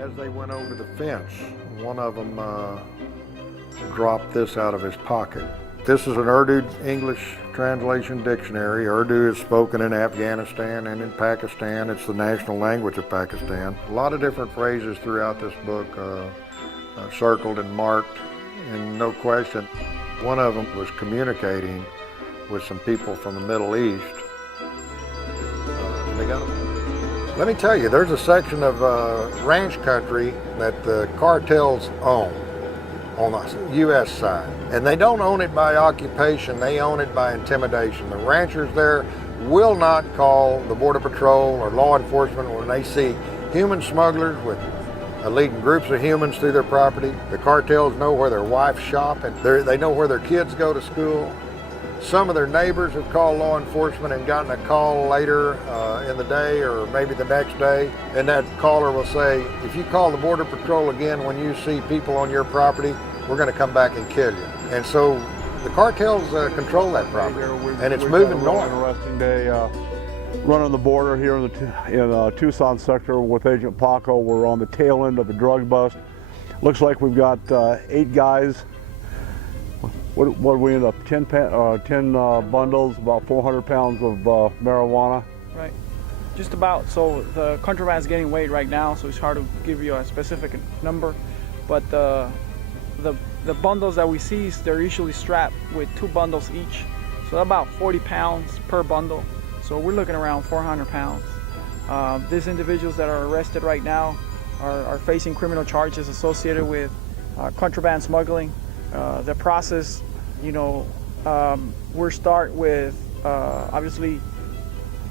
As they went over the fence, one of them dropped this out of his pocket. This is an Urdu English translation dictionary. Urdu is spoken in Afghanistan and in Pakistan. It's the national language of Pakistan. A lot of different phrases throughout this book circled and marked, and no question, one of them was communicating with some people from the Middle East. They got them. Let me tell you, there's a section of ranch country that the cartels own on the U.S. side. And they don't own it by occupation, they own it by intimidation. The ranchers there will not call the Border Patrol or law enforcement when they see human smugglers with leading groups of humans through their property. The cartels know where their wives shop and they know where their kids go to school. Some of their neighbors have called law enforcement and gotten a call later in the day or maybe the next day, and that caller will say, if you call the Border Patrol again when you see people on your property, we're going to come back and kill you. And so the cartels control that property, and it's moving north. Interesting day running the border here in the Tucson sector with Agent Paco. We're on the tail end of a drug bust. Looks like we've got 8 guys. What we end up, 10 bundles, about 400 pounds of marijuana. Right, just about. So the contraband is getting weighed right now, so it's hard to give you a specific number. But the bundles that we seize, they're usually strapped with 2 bundles each. So about 40 pounds per bundle. So we're looking around 400 pounds. These individuals that are arrested right now are facing criminal charges associated with contraband smuggling. The process, we'll start with obviously,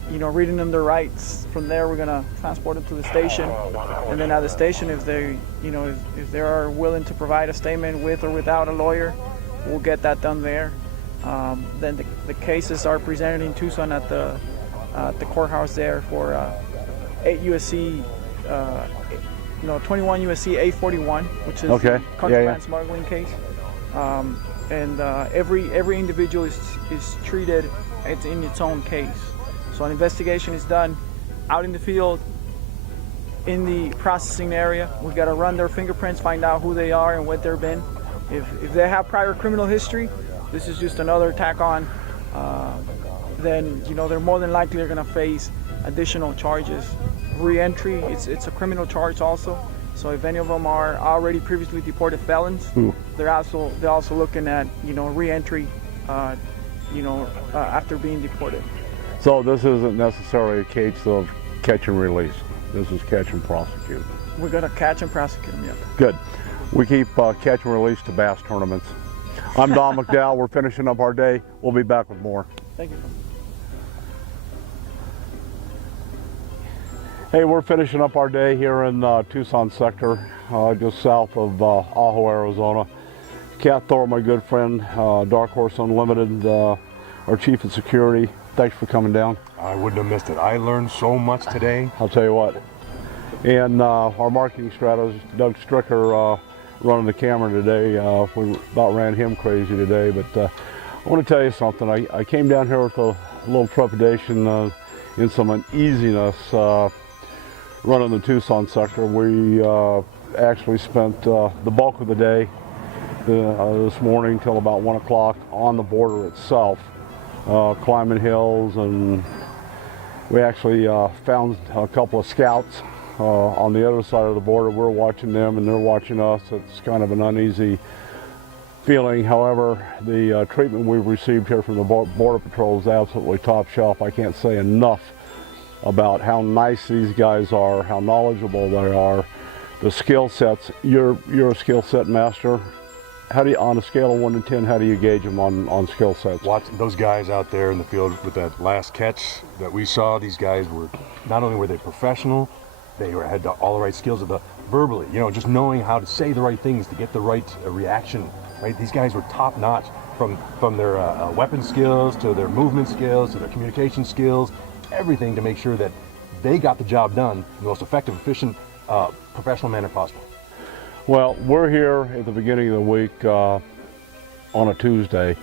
reading them their rights. From there, we're gonna transport them to the station, and then at the station, if they, if they are willing to provide a statement with or without a lawyer, we'll get that done there. Then the cases are presented in Tucson at the courthouse there for 8 USC. 21 USC 841, which is okay. the contraband smuggling case. Every individual is treated in its own case. So an investigation is done out in the field, in the processing area. We've got to run their fingerprints, find out who they are and what they've been. If they have prior criminal history, this is just another tack on. Then they're more than likely going to face additional charges. Re-entry, it's a criminal charge also. So if any of them are already previously deported felons, they're also looking at re-entry, after being deported. So this isn't necessarily a case of catch and release. This is catch and prosecute. We're gonna catch and prosecute them. Yeah. Good. We keep catch and release to bass tournaments. I'm Don McDowell. We're finishing up our day. We'll be back with more. Thank you. Hey, we're finishing up our day here in Tucson sector, just south of Ajo, Arizona. Cat Thor, my good friend, Dark Horse Unlimited, our chief of security. Thanks for coming down. I wouldn't have missed it. I learned so much today. I'll tell you what. And our marketing strategist, Doug Stricker, running the camera today. We about ran him crazy today, but I want to tell you something. I came down here with a little trepidation and some uneasiness running the Tucson sector. We actually spent the bulk of the day this morning till about 1 o'clock on the border itself, climbing hills, and we actually found a couple of scouts on the other side of the border. We're watching them and they're watching us. It's kind of an uneasy feeling. However, the treatment we've received here from the Border Patrol is absolutely top shelf. I can't say enough about how nice these guys are, how knowledgeable they are, the skill sets. You're a skill set master. How do you, on a scale of 1 to 10, how do you gauge them on skill sets? Watching those guys out there in the field with that last catch that we saw, these guys were, not only were they professional, they had all the right skills of the verbally, just knowing how to say the right things to get the right reaction, right? These guys were top notch from their weapon skills to their movement skills to their communication skills, everything to make sure that they got the job done in the most effective, efficient, professional manner possible. Well, we're here at the beginning of the week on a Tuesday.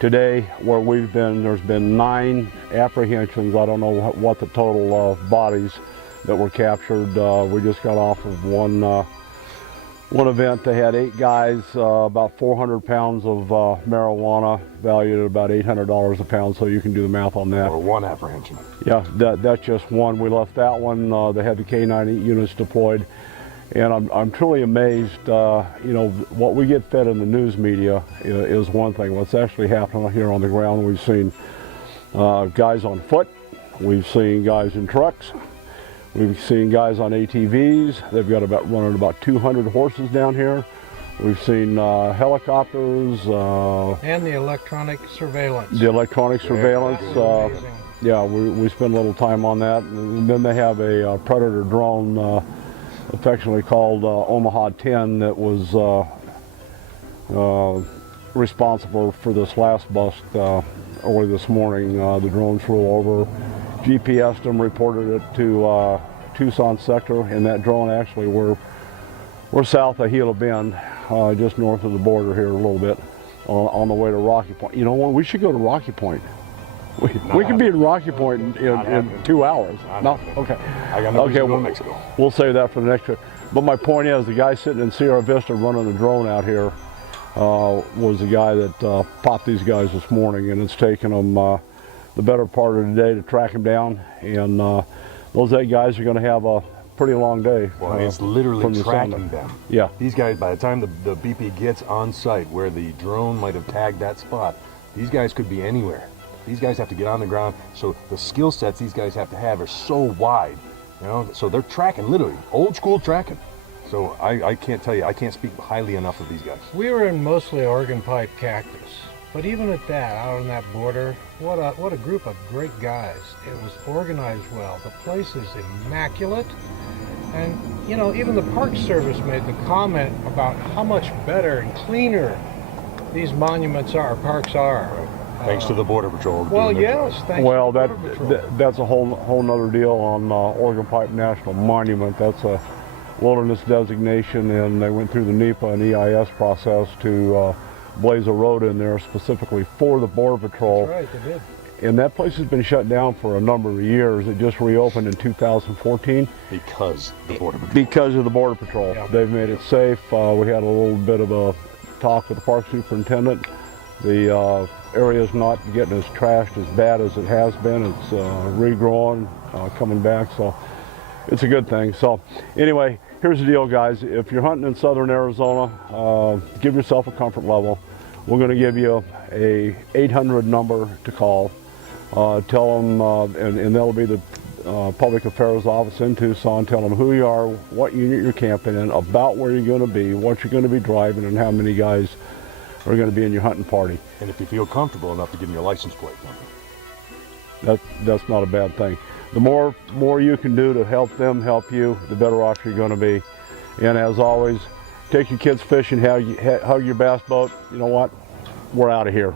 Today, where we've been, there's been 9 apprehensions. I don't know what the total bodies that were captured. We just got off of one event. They had 8 guys, about 400 pounds of marijuana, valued at about $800 a pound, so you can do the math on that. Or one apprehension. Yeah, that's just one. We left that one. They had the K9 units deployed, and I'm truly amazed. You know, what we get fed in the news media is one thing. What's actually happening here on the ground, we've seen guys on foot, we've seen guys in trucks, we've seen guys on ATVs. They've got running about 200 horses down here. We've seen helicopters. And the electronic surveillance. The electronic surveillance. Yeah, we spend a little time on that. And then they have a Predator drone, affectionately called Omaha 10, that was responsible for this last bust early this morning. The drone flew over, GPS'd them, reported it to Tucson sector, and that drone actually we're south of Gila Bend, just north of the border here a little bit, on the way to Rocky Point. You know what? We should go to Rocky Point. We could be in Rocky Point in 2 hours. No? Okay. I got no reason to go to Mexico. We'll save that for the next trip. But my point is, the guy sitting in Sierra Vista running the drone out here was the guy that popped these guys this morning, and it's taken them the better part of the day to track him down. And those 8 guys are going to have a pretty long day. Well, it's literally tracking them. Yeah. These guys, by the time the BP gets on site where the drone might have tagged that spot, these guys could be anywhere. These guys have to get on the ground, so the skill sets these guys have to have are so wide, you know. So they're tracking, literally old school tracking. So I can't tell you, I can't speak highly enough of these guys. We were in mostly Oregon pipe cactus, but even at that, out on that border, what a group of great guys. It was organized well. The place is immaculate, and you know, even the Park Service made the comment about how much better and cleaner these monuments are, parks are. Thanks to the Border Patrol. Well, yes, thanks. Well, to the Border Patrol. that's a whole nother deal on Oregon Pipe National Monument. That's a wilderness designation, and they went through the NEPA and EIS process to blaze a road in there specifically for the Border Patrol. That's right, they did. And that place has been shut down for a number of years. It just reopened in 2014. Because the Border Patrol. Because of the Border Patrol. Yeah. They've made it safe. We had a little bit of a talk with the park superintendent. The area is not getting as trashed as bad as it has been. It's regrowing, coming back, so it's a good thing. So anyway, here's the deal, guys. If you're hunting in southern Arizona, give yourself a comfort level. We're going to give you a 800 number to call. Tell them, and that'll be the Public Affairs Office in Tucson. Tell them who you are, what unit you're camping in, about where you're going to be, what you're going to be driving, and how many guys are going to be in your hunting party. And if you feel comfortable enough to give them your license plate number. That's not a bad thing. The more you can do to help them help you, the better off you're going to be. And as always, take your kids fishing, hug your bass boat. You know what? We're out of here.